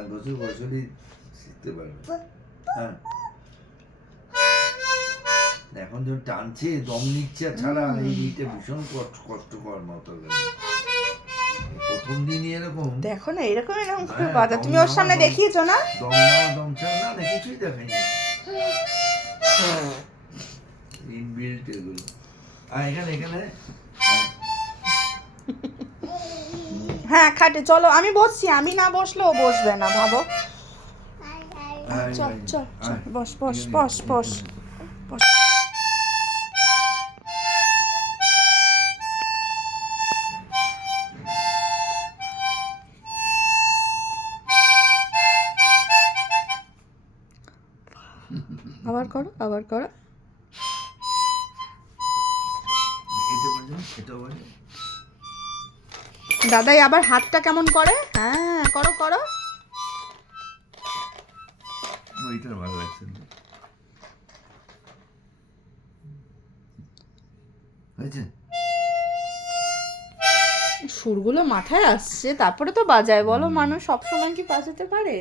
5 বছর বয়স হলেই শিখতে পারবে। হ্যাঁ, এখন যখন টানছে দম নিচ্ছে ছাড়া এইটা ভীষণ কষ্টকর মতো লাগে। প্রথম দিনই এরকম দেখো না এরকম এরকম করে বাজা, তুমি ওর সামনে দেখিয়েছো না? দম নেওয়া দম ছাড়া না কিছুই দেখায়নি, ইনবিল্ট এগুলো। এখানে এখানে হ্যাঁ খাটে চলো, আমি বসছি, আমি না বসলেও বসবে না, ভাবো। চল চল চল, বস বস বস বস বস। আবার করো, আবার করো। দাদাই আবার হাতটা কেমন করে, হ্যাঁ করো করো। ওইটা ভালো লাগছে না, হয়েছে? সুরগুলো মাথায় আসছে তারপরে তো বাজায়, বলো, মানুষ সবসময় কি বাজাতে পারে?